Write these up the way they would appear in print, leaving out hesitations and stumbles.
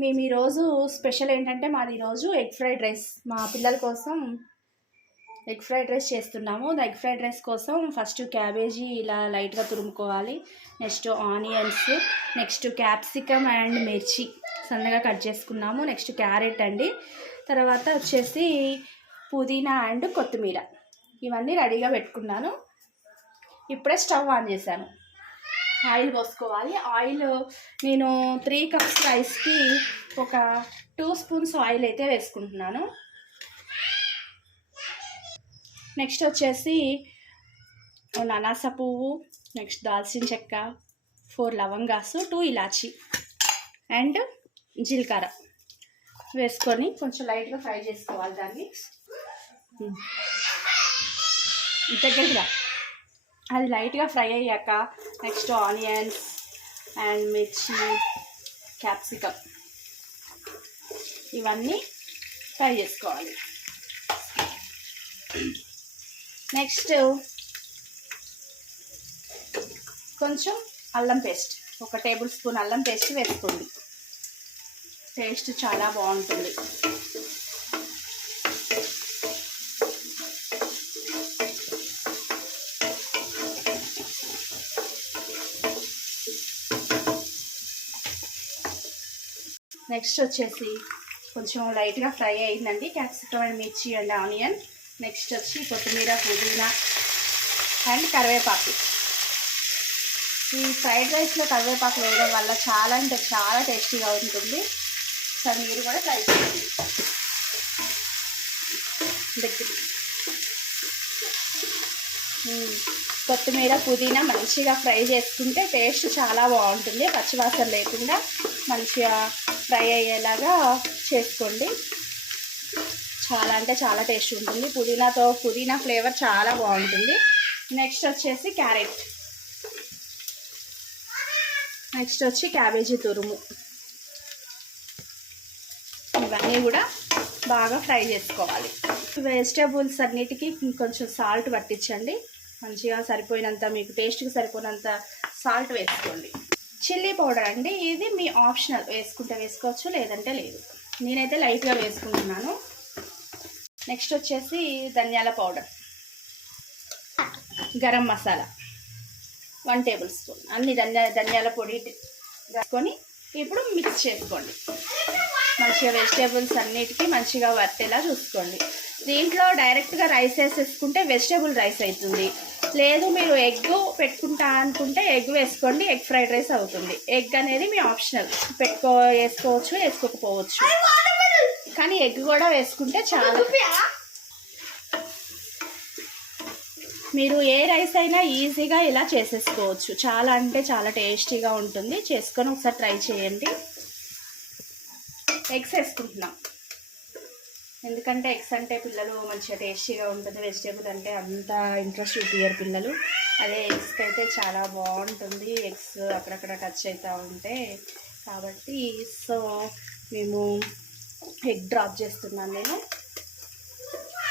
మేము ఈరోజు స్పెషల్ ఏంటంటే మాది ఈరోజు ఎగ్ ఫ్రైడ్ రైస్. మా పిల్లల కోసం ఎగ్ ఫ్రైడ్ రైస్ చేస్తున్నాము. ఎగ్ ఫ్రైడ్ రైస్ కోసం ఫస్ట్ క్యాబేజీ ఇలా లైట్గా తురుముకోవాలి. Next onions, next capsicum and మిర్చి సన్నగా కట్ చేసుకున్నాము. నెక్స్ట్ క్యారెట్ అండి, తర్వాత వచ్చేసి పుదీనా అండ్ కొత్తిమీర ఇవన్నీ రెడీగా పెట్టుకున్నాను. ఇప్పుడే స్టవ్ ఆన్ చేశాను. ఆయిల్ పోసుకోవాలి. ఆయిల్ నేను 3 కప్స్ రైస్కి ఒక 2 స్పూన్స్ ఆయిల్ అయితే వేసుకుంటున్నాను. నెక్స్ట్ వచ్చేసి అనాస పువ్వు, నెక్స్ట్ దాల్చిన చెక్క, 4 లవంగాసు, 2 ఇలాచి అండ్ జీలకర్ర వేసుకొని కొంచెం లైట్గా ఫ్రై చేసుకోవాలి. దాన్ని దగ్గరగా అది లైట్గా ఫ్రై అయ్యాక నెక్స్ట్ ఆనియన్స్ అండ్ మిర్చి, క్యాప్సికమ్ ఇవన్నీ ఫ్రై చేసుకోవాలి. నెక్స్ట్ కొంచెం అల్లం పేస్ట్, 1 టేబుల్ స్పూన్ అల్లం పేస్ట్ వేసుకోండి. టేస్ట్ చాలా బాగుంటుంది. నెక్స్ట్ వచ్చేసి కొంచెం లైట్గా ఫ్రై అయిందండి క్యాప్సికమ్ అండ్ మిర్చి అండ్ ఆనియన్. నెక్స్ట్ వచ్చి కొత్తిమీర, పుదీనా అండ్ కరివేపాకు. ఈ ఫ్రైడ్ రైస్లో కరివేపాకు వేయడం వల్ల చాలా అంటే చాలా టేస్టీగా ఉంటుంది. సో మీరు కూడా ట్రై చేయండి. కొత్తిమీర, పుదీనా మంచిగా ఫ్రై చేసుకుంటే టేస్ట్ చాలా బాగుంటుంది. పచ్చివాసన లేకుండా మంచిగా ఫ్రై అయ్యేలాగా చేసుకోండి. చాలా అంటే చాలా టేస్ట్ ఉంటుంది. పుదీనా ఫ్లేవర్ చాలా బాగుంటుంది. నెక్స్ట్ వచ్చేసి క్యారెట్, నెక్స్ట్ వచ్చి క్యాబేజీ తురుము, ఇవన్నీ కూడా బాగా ఫ్రై చేసుకోవాలి. వెజిటేబుల్స్ అన్నిటికీ కొంచెం సాల్ట్ పట్టించండి. మంచిగా సరిపోయినంత, మీకు టేస్ట్కి సరిపోయినంత సాల్ట్ వేసుకోండి. చిల్లీ పౌడర్ అండి, ఇది మీ ఆప్షనల్, వేసుకుంటే వేసుకోవచ్చు లేదంటే లేదు. నేనైతే లైట్గా వేసుకుంటున్నాను. నెక్స్ట్ వచ్చేసి ధనియాల powder, garam masala 1 table spoon అన్ని ధనియాల పొడి వేసుకొని ఇప్పుడు మిక్స్ చేసుకోండి. మంచిగా వెజిటేబుల్స్ అన్నిటికీ మంచిగా వర్తేలా చూసుకోండి. దీంట్లో డైరెక్ట్గా రైస్ వేసేసుకుంటే వెజిటేబుల్ రైస్ అవుతుంది. లేదు మీరు ఎగ్ పెట్టుకుంటా అనుకుంటే ఎగ్ వేసుకోండి, ఎగ్ ఫ్రైడ్ రైస్ అవుతుంది. ఎగ్ అనేది మీ ఆప్షనల్, వేసుకోవచ్చు వేసుకోకపోవచ్చు, కానీ ఎగ్ కూడా వేసుకుంటే చాలా. మీరు ఏ రైస్ అయినా ఈజీగా ఇలా చేసేసుకోవచ్చు. చాలా అంటే చాలా టేస్టీగా ఉంటుంది. చేసుకొని ఒకసారి ట్రై చేయండి. ఎగ్స్ వేసుకుంటున్నాం, ఎందుకంటే ఎగ్స్ అంటే పిల్లలు మంచిగా టేస్టీగా ఉంటుంది. వెజిటేబుల్ అంటే అంత ఇంట్రెస్ట్ చూపించారు పిల్లలు. అదే ఎగ్స్కి అయితే చాలా బాగుంటుంది. ఎగ్స్ అక్కడక్కడ టచ్ అవుతూ ఉంటే కాబట్టి సో మేము ఎగ్ డ్రాప్ చేస్తున్నాను. నేను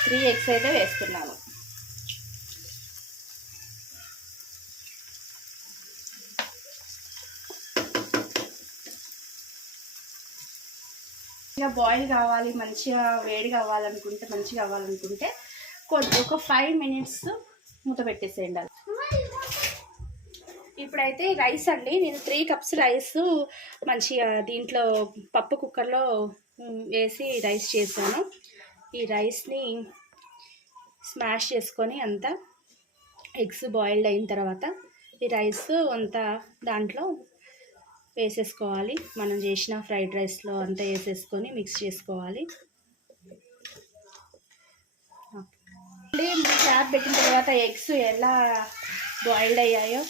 3 ఎగ్స్ అయితే వేస్తున్నాను. బాయిల్ కావాలి, మంచిగా వేడి కావాలనుకుంటే, మంచిగా అవ్వాలనుకుంటే ఒక 5 మినిట్స్ మూత పెట్టేసేయండి. ఇప్పుడైతే రైస్ అండి, నేను 3 కప్స్ రైస్ మంచిగా దీంట్లో పప్పు కుక్కర్లో వేసి రైస్ చేశాను. ఈ రైస్ని స్మాష్ చేసుకొని అంతా ఎగ్స్ బాయిల్డ్ అయిన తర్వాత ఈ రైస్ అంతా దాంట్లో వేసేసుకోవాలి. మనం చేసిన ఫ్రైడ్ రైస్లో అంతా వేసేసుకొని మిక్స్ చేసుకోవాలి. క్యాప్ పెట్టిన తర్వాత ఎగ్స్ ఎలా బాయిల్డ్ అయ్యాయో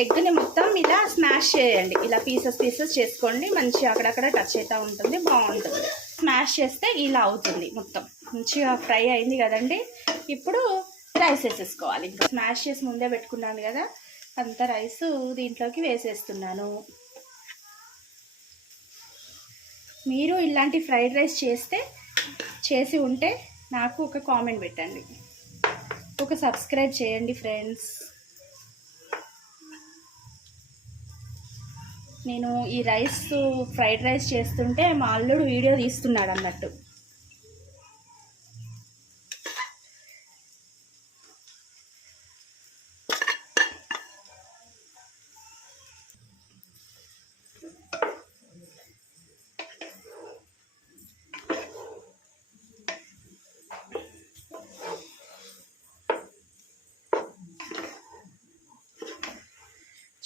ఎగ్ని మొత్తం ఇలా స్మాష్ చేయండి. ఇలా పీసెస్ చేసుకోండి. మంచిగా అక్కడక్కడ టచ్ అవుతూ ఉంటుంది, బాగుంటుంది. స్మాష్ చేస్తే ఇలా అవుతుంది. మొత్తం మంచిగా ఫ్రై అయింది కదండి. ఇప్పుడు రైస్ వేసేసుకోవాలి. స్మాష్ చేసి ముందే పెట్టుకున్నాను కదా, అంత రైస్ దీంట్లోకి వేసేస్తున్నాను. మీరు ఇలాంటి ఫ్రైడ్ రైస్ చేసి ఉంటే నాకు ఒక కామెంట్ పెట్టండి, ఒక సబ్స్క్రైబ్ చేయండి ఫ్రెండ్స్. నేను ఈ ఫ్రైడ్ రైస్ చేస్తుంటే మా అల్లుడు వీడియో తీస్తున్నాడు అన్నట్టు.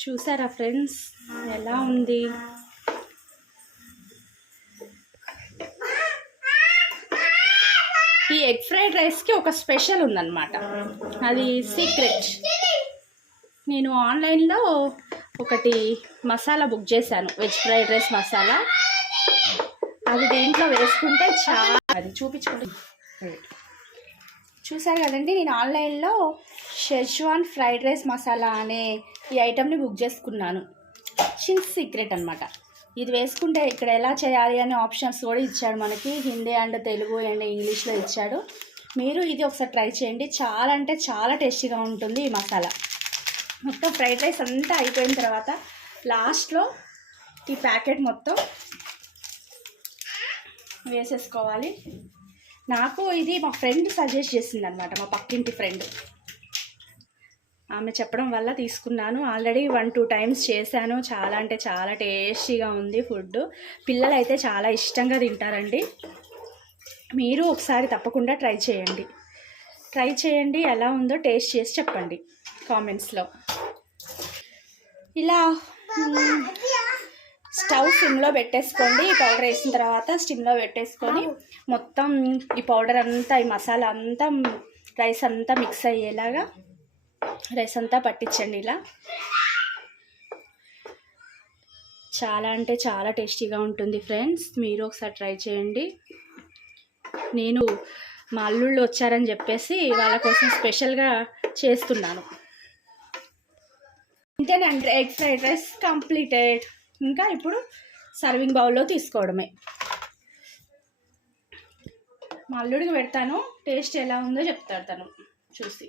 చూసారా ఫ్రెండ్స్ ఎలా ఉంది? ఈ ఎగ్ ఫ్రైడ్ రైస్కి ఒక స్పెషల్ ఉందన్నమాట, అది సీక్రెట్. నేను ఆన్లైన్లో ఒకటి మసాలా బుక్ చేశాను, వెజ్ ఫ్రైడ్ రైస్ మసాలా. అది దీంట్లో వేసుకుంటే చాలా, అది చూపించుకుంటే చూసారు కదండి. నేను ఆన్లైన్లో షెజ్వాన్ ఫ్రైడ్ రైస్ మసాలా అనే ఈ ఐటెంని బుక్ చేసుకున్నాను. చిన్ సీక్రెట్ అనమాట. ఇది వేసుకుంటే ఇక్కడ ఎలా చేయాలి అనే ఆప్షన్స్ కూడా ఇచ్చాడు మనకి, హిందీ అండ్ తెలుగు అండ్ ఇంగ్లీష్లో ఇచ్చాడు. మీరు ఇది ఒకసారి ట్రై చేయండి, చాలా అంటే చాలా టేస్టీగా ఉంటుంది ఈ మసాలా. మొత్తం ఫ్రైడ్ రైస్ అంతా అయిపోయిన తర్వాత లాస్ట్లో ఈ ప్యాకెట్ మొత్తం వేసేసుకోవాలి. నాకు ఇది మా ఫ్రెండ్ సజెస్ట్ చేసింది అనమాట, మా పక్కింటి ఫ్రెండ్. ఆమె చెప్పడం వల్ల తీసుకున్నాను. ఆల్రెడీ 1-2 టైమ్స్ చేశాను. చాలా అంటే చాలా టేస్టీగా ఉంది ఫుడ్. పిల్లలు అయితే చాలా ఇష్టంగా తింటారండి. మీరు ఒకసారి తప్పకుండా ట్రై చేయండి. ఎలా ఉందో టేస్ట్ చేసి చెప్పండి కామెంట్స్లో. ఇలా స్టవ్ సిమ్లో పెట్టేసుకోండి. ఈ పౌడర్ వేసిన తర్వాత స్టిమ్లో పెట్టేసుకొని మొత్తం ఈ పౌడర్ అంతా, ఈ మసాలా అంతా రైస్ అంతా మిక్స్ అయ్యేలాగా రైస్ అంతా పట్టించండి. ఇలా చాలా అంటే చాలా టేస్టీగా ఉంటుంది ఫ్రెండ్స్. మీరు ఒకసారి ట్రై చేయండి. నేను మా అల్లుళ్ళు వచ్చారని చెప్పేసి వాళ్ళ కోసం స్పెషల్గా చేస్తున్నాను. ఇంతేనండి, ఎగ్ ఫ్రైడ్ రైస్ కంప్లీటెడ్. ఇంకా ఇప్పుడు సర్వింగ్ బౌల్లో తీసుకోవడమే. మా అల్లుడికి పెడతాను, టేస్ట్ ఎలా ఉందో చెప్తాడు తను చూసి.